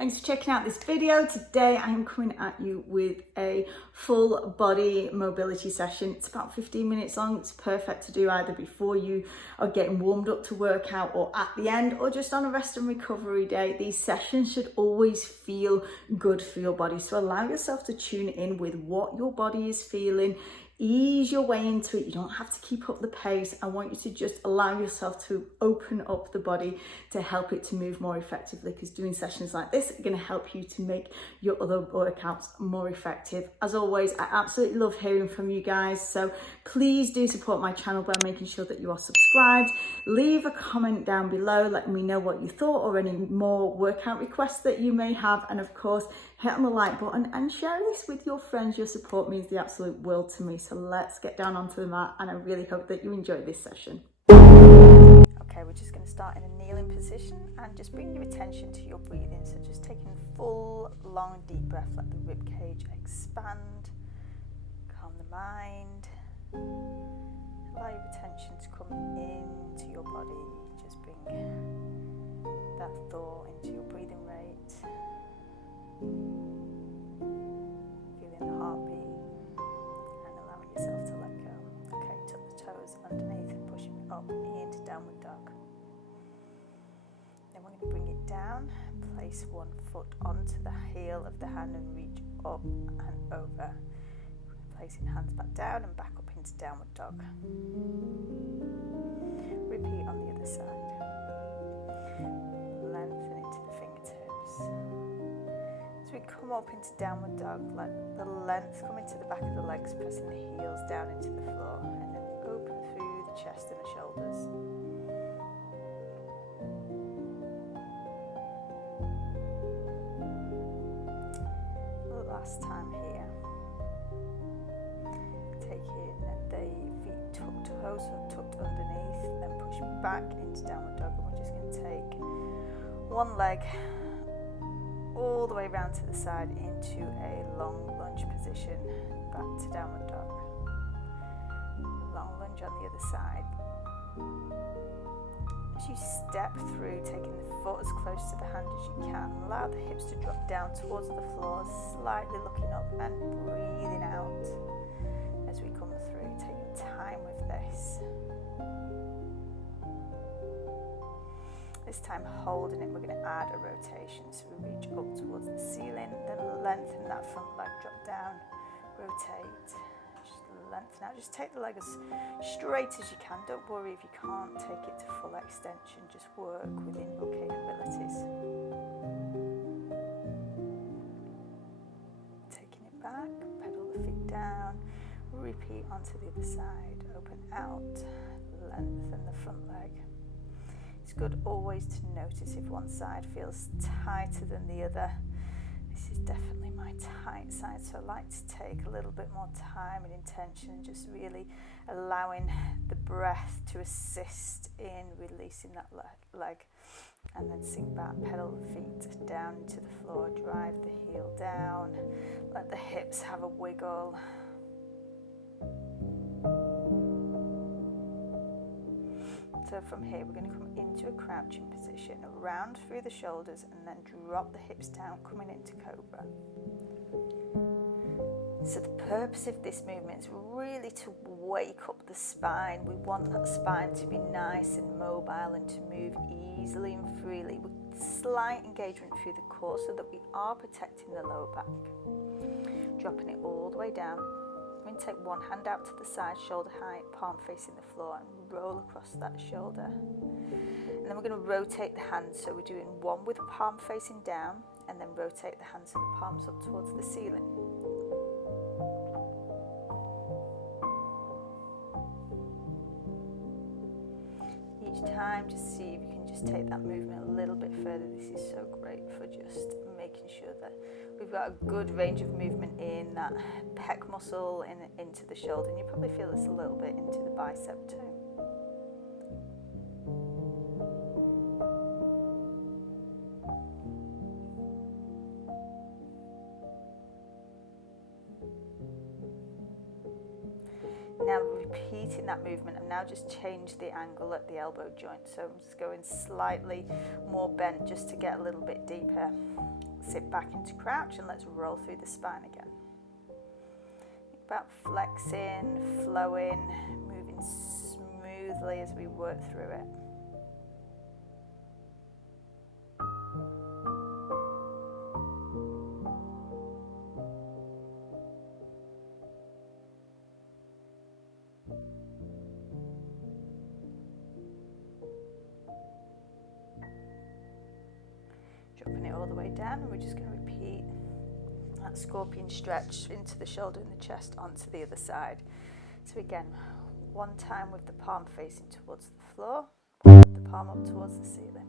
Thanks for checking out this video. Today I'm coming at you with a full body mobility session. It's about 15 minutes long. It's perfect to do either before you are getting warmed up to work out or at the end or just on a rest and recovery day. These sessions should always feel good for your body. So allow yourself to tune in with what your body is feeling. Ease your way into it. You don't have to keep up the pace. I want you to just allow yourself to open up the body to help it to move more effectively, because doing sessions like this are going to help you to make your other workouts more effective. As always, I absolutely love hearing from you guys, so please do support my channel by making sure that you are subscribed. Leave a comment down below letting me know what you thought or any more workout requests that you may have, and of course hit on the like button and share this with your friends. Your support means the absolute world to me. So let's get down onto the mat, and I really hope that you enjoy this session. Okay, we're just going to start in a kneeling position and just bring your attention to your breathing. So just taking a full, long, deep breath, let the rib cage expand, calm the mind, allow your attention to come into your body. Just bring that thought into your breathing rate, feeling the heartbeat and allowing yourself to let go. Okay, tuck the toes underneath and push it up into downward dog. Then we're going to bring it down, place one foot onto the heel of the hand and reach up and over. Placing hands back down and back up into downward dog. Repeat on the other side. Lengthen into the fingertips. As we come up into downward dog, let the length come into the back of the legs, pressing the heels down into the floor, and then open through the chest and the shoulders. Last time here. Taking the feet tucked, toes tucked underneath, then push back into downward dog, and we're just going to take one leg all the way around to the side into a long lunge position, back to downward dog. Long lunge on the other side. As you step through, taking the foot as close to the hand as you can, allow the hips to drop down towards the floor, slightly looking up and breathing out as we come through, taking time with this. This time holding it, we're going to add a rotation, so we reach up towards the ceiling, then lengthen that front leg, drop down, rotate, just lengthen out, just take the leg as straight as you can. Don't worry if you can't take it to full extension, just work within your capabilities. Taking it back, pedal the feet down, repeat onto the other side, open out, lengthen the front leg. It's good always to notice if one side feels tighter than the other. This is definitely my tight side, so I like to take a little bit more time and intention, just really allowing the breath to assist in releasing that leg. And then sink back, pedal the feet down into the floor, drive the heel down, let the hips have a wiggle. So from here we're going to come into a crouching position, round through the shoulders and then drop the hips down, coming into Cobra. So the purpose of this movement is really to wake up the spine. We want that spine to be nice and mobile and to move easily and freely with slight engagement through the core so that we are protecting the lower back. Dropping it all the way down. We're going to take one hand out to the side, shoulder height, palm facing the floor, and roll across that shoulder. And then we're going to rotate the hands, so we're doing one with palm facing down, and then rotate the hands so the palms up towards the ceiling. Each time, just see if you can just take that movement a little bit further. This is so great for just making sure that we've got a good range of movement in that pec muscle and into the shoulder, and you probably feel this a little bit into the bicep too. Now repeating that movement, I've now just changed the angle at the elbow joint. So I'm just going slightly more bent just to get a little bit deeper. Sit back into crouch and let's roll through the spine again. Think about flexing, flowing, moving smoothly as we work through it. Dropping it all the way down, and we're just going to repeat that scorpion stretch into the shoulder and the chest onto the other side. So again, one time with the palm facing towards the floor, the palm up towards the ceiling.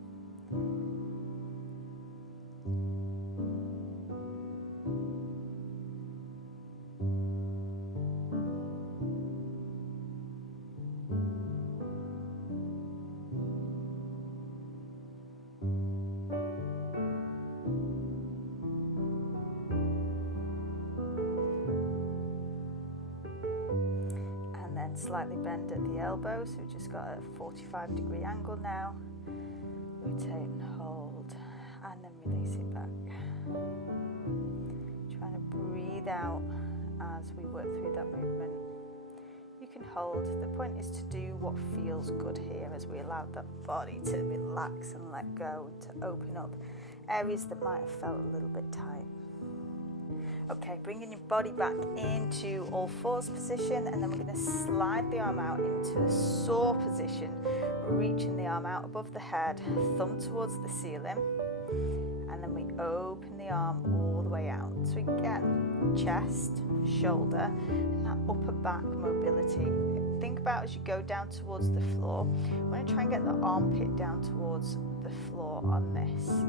Slightly bend at the elbow, so we've just got a 45-degree angle now. Rotate and hold, and then release it back. Trying to breathe out as we work through that movement. You can hold. The point is to do what feels good here as we allow that body to relax and let go, to open up areas that might have felt a little bit tight. Okay, bringing your body back into all fours position, and then we're going to slide the arm out into a saw position, reaching the arm out above the head, thumb towards the ceiling, and then we open the arm all the way out. So again, chest, shoulder, and that upper back mobility. Think about as you go down towards the floor, we're going to try and get the armpit down towards the floor on this.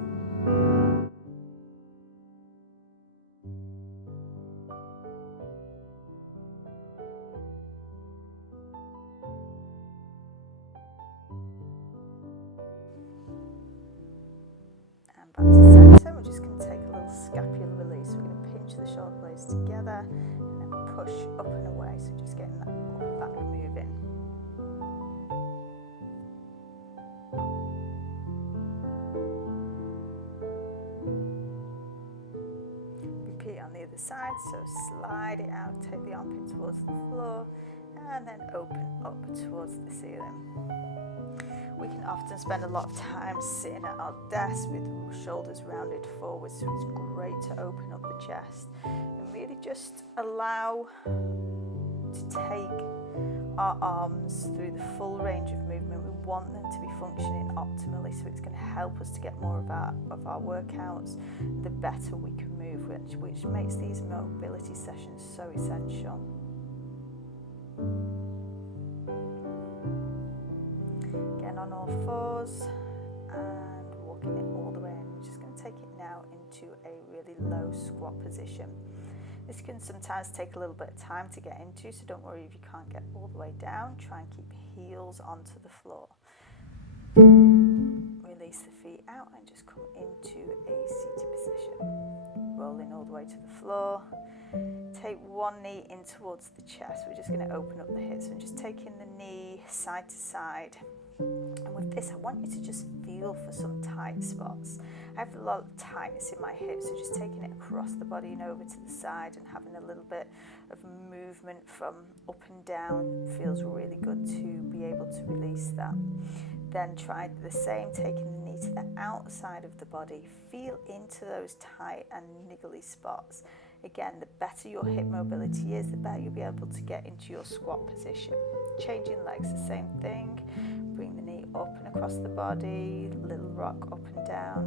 Back to centre, we're just going to take a little scapular release. We're going to pinch the shoulder blades together and then push up and away. So just getting that upper back moving. Repeat on the other side, so slide it out, take the armpit towards the floor and then open up towards the ceiling. We can often spend a lot of time sitting at our desk with shoulders rounded forward, so it's great to open up the chest and really just allow to take our arms through the full range of movement. We want them to be functioning optimally, so it's going to help us to get more of our workouts, the better we can move, which makes these mobility sessions so essential. On all fours and walking it all the way in. We're just going to take it now into a really low squat position. This can sometimes take a little bit of time to get into, so don't worry if you can't get all the way down. Try and keep heels onto the floor. Release the feet out and just come into a seated position. Rolling all the way to the floor. Take one knee in towards the chest. We're just going to open up the hips and just taking the knee side to side. And with this, I want you to just feel for some tight spots. I have a lot of tightness in my hips, so just taking it across the body and over to the side and having a little bit of movement from up and down feels really good to be able to release that. Then try the same, taking the knee to the outside of the body. Feel into those tight and niggly spots. Again, the better your hip mobility is, the better you'll be able to get into your squat position. Changing legs, the same thing. Bring the knee up and across the body, little rock up and down.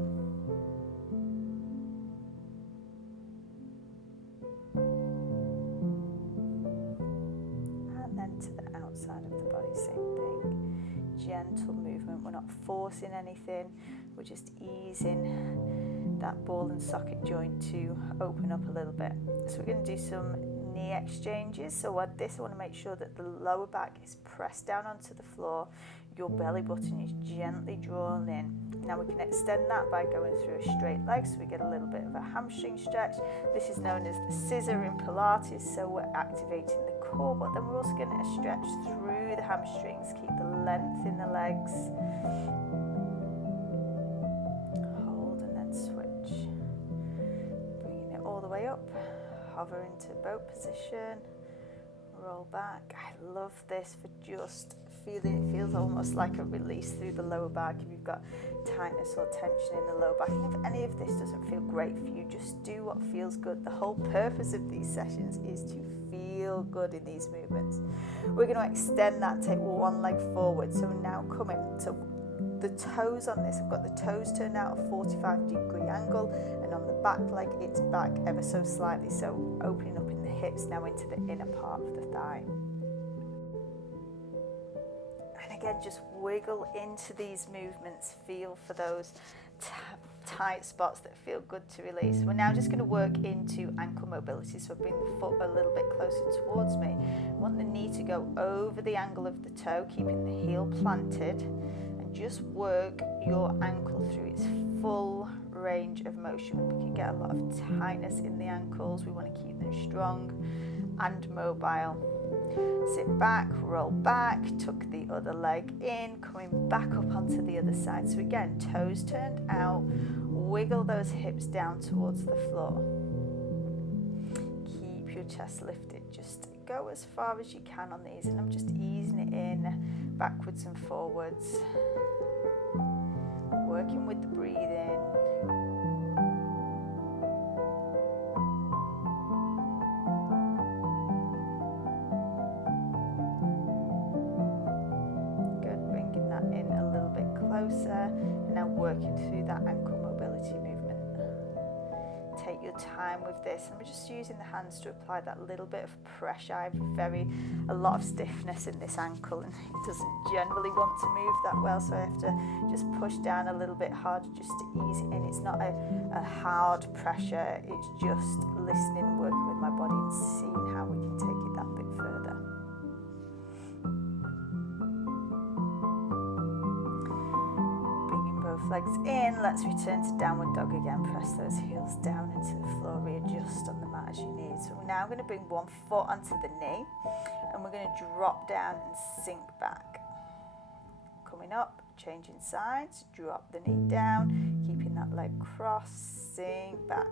And then to the outside of the body, same thing. Gentle movement, we're not forcing anything, we're just easing that ball and socket joint to open up a little bit. So we're going to do some knee exchanges. So at this, I want to make sure that the lower back is pressed down onto the floor. Your belly button is gently drawn in. Now we can extend that by going through a straight leg, so we get a little bit of a hamstring stretch. This is known as the scissor in Pilates, so we're activating the core, but then we're also going to stretch through the hamstrings, keep the length in the legs. Hold and then switch. Bringing it all the way up, hover into boat position, roll back. I love this for just feeling, it feels almost like a release through the lower back if you've got tightness or tension in the lower back. And if any of this doesn't feel great for you, just do what feels good. The whole purpose of these sessions is to feel good in these movements. We're going to extend that, take one leg forward. So now coming, so the toes on this, I've got the toes turned out at a 45-degree angle, and on the back leg it's back ever so slightly, so opening up in the hips now into the inner part of the thigh. And again, just wiggle into these movements, feel for those tight spots that feel good to release. We're now just going to work into ankle mobility, so bring the foot a little bit closer towards me. I want the knee to go over the angle of the toe, keeping the heel planted, and just work your ankle through its full range of motion. We can get a lot of tightness in the ankles. We want to keep them strong and mobile. Sit back, roll back, tuck the other leg in, coming back up onto the other side. So again, toes turned out, wiggle those hips down towards the floor. Keep your chest lifted. Just go as far as you can on these, and I'm just easing it in, backwards and forwards. Working with the breathing. And now working through that ankle mobility movement. Take your time with this, and we're just using the hands to apply that little bit of pressure. I have a lot of stiffness in this ankle, and it doesn't generally want to move that well, so I have to just push down a little bit harder just to ease it in. It's not a hard pressure, it's just listening, working with my body and seeing how we can take it that bit further. Legs in, let's return to downward dog again. Press those heels down into the floor, readjust on the mat as you need. So we're now going to bring one foot onto the knee, and we're going to drop down and sink back. Coming up, changing sides, drop the knee down, keeping that leg crossed, sink back.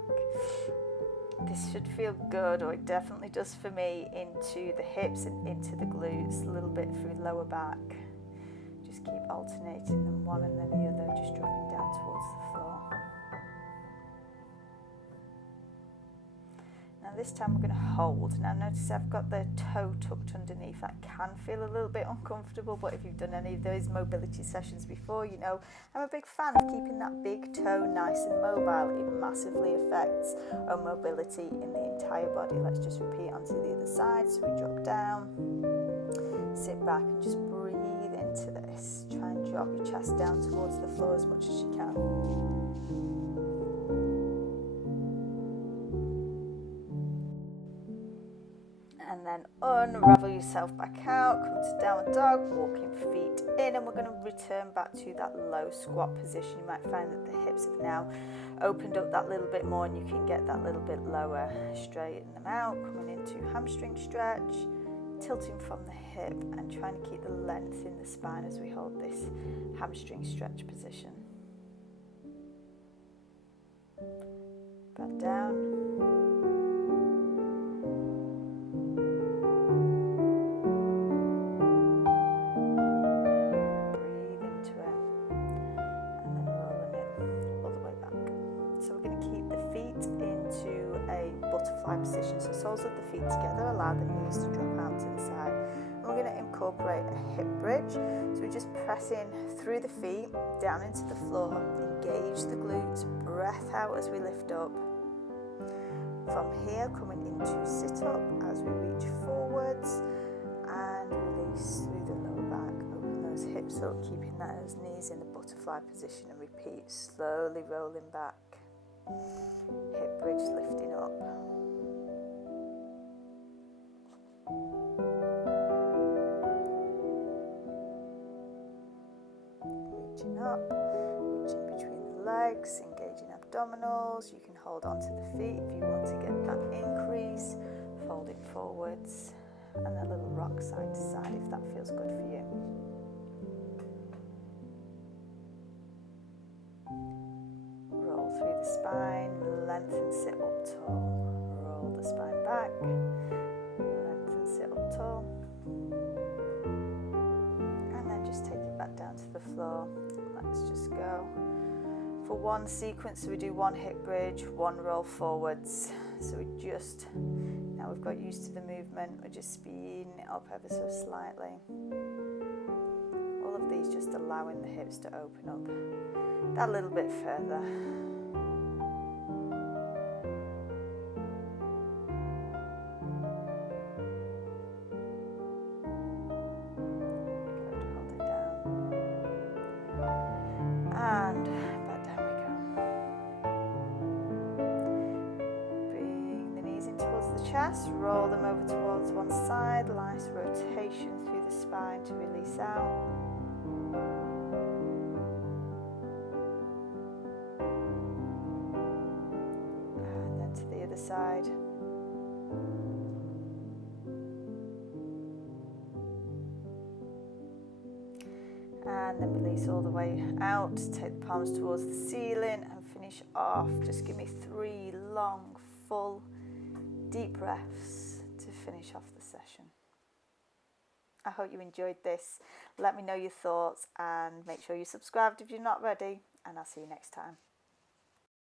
This should feel good, or it definitely does for me, into the hips and into the glutes, a little bit through lower back. Just keep alternating them, one and then the other, just dropping down towards the floor. Now this time we're going to hold. Now notice I've got the toe tucked underneath. That can feel a little bit uncomfortable, but if you've done any of those mobility sessions before, you know I'm a big fan of keeping that big toe nice and mobile. It massively affects our mobility in the entire body. Let's just repeat onto the other side. So we drop down, sit back and just breathe into this. Try and drop your chest down towards the floor as much as you can. And then unravel yourself back out, come to downward dog, walking feet in, and we're going to return back to that low squat position. You might find that the hips have now opened up that little bit more, and you can get that little bit lower. Straighten them out, coming into hamstring stretch, tilting from the hip and trying to keep the length in the spine as we hold this hamstring stretch position. Back down. Breathe into it and then rolling it all the way back. So we're going to keep the feet into a butterfly position. So soles of the feet together, allow the knees to drop out to the side. And we're going to incorporate a hip bridge. So we're just pressing through the feet, down into the floor, engage the glutes, breath out as we lift up. From here, coming into sit up as we reach forwards and release through the lower back. Open those hips up, keeping those knees in the butterfly position, and repeat, slowly rolling back. Hip bridge lifting up. Reaching up, reaching between the legs, engaging abdominals. You can hold onto the feet if you want to get that increase. Folding forwards and a little rock side to side if that feels good for you. Roll through the spine, lengthen, sit up tall. Roll the spine back, lengthen, sit up tall. And then just take it back down to the floor. Let's just go for one sequence. So we do one hip bridge, one roll forwards. So now we've got used to the movement, we're just speeding it up ever so slightly. All of these just allowing the hips to open up that little bit further. Good, hold it down. And back down we go. Bring the knees in towards the chest, roll them over towards one side, nice rotation through the spine to release out. And then to the other side. And then release all the way out, take the palms towards the ceiling and finish off. Just give me 3 long, full, deep breaths to finish off the session. I hope you enjoyed this. Let me know your thoughts and make sure you're subscribed if you're not ready, and I'll see you next time.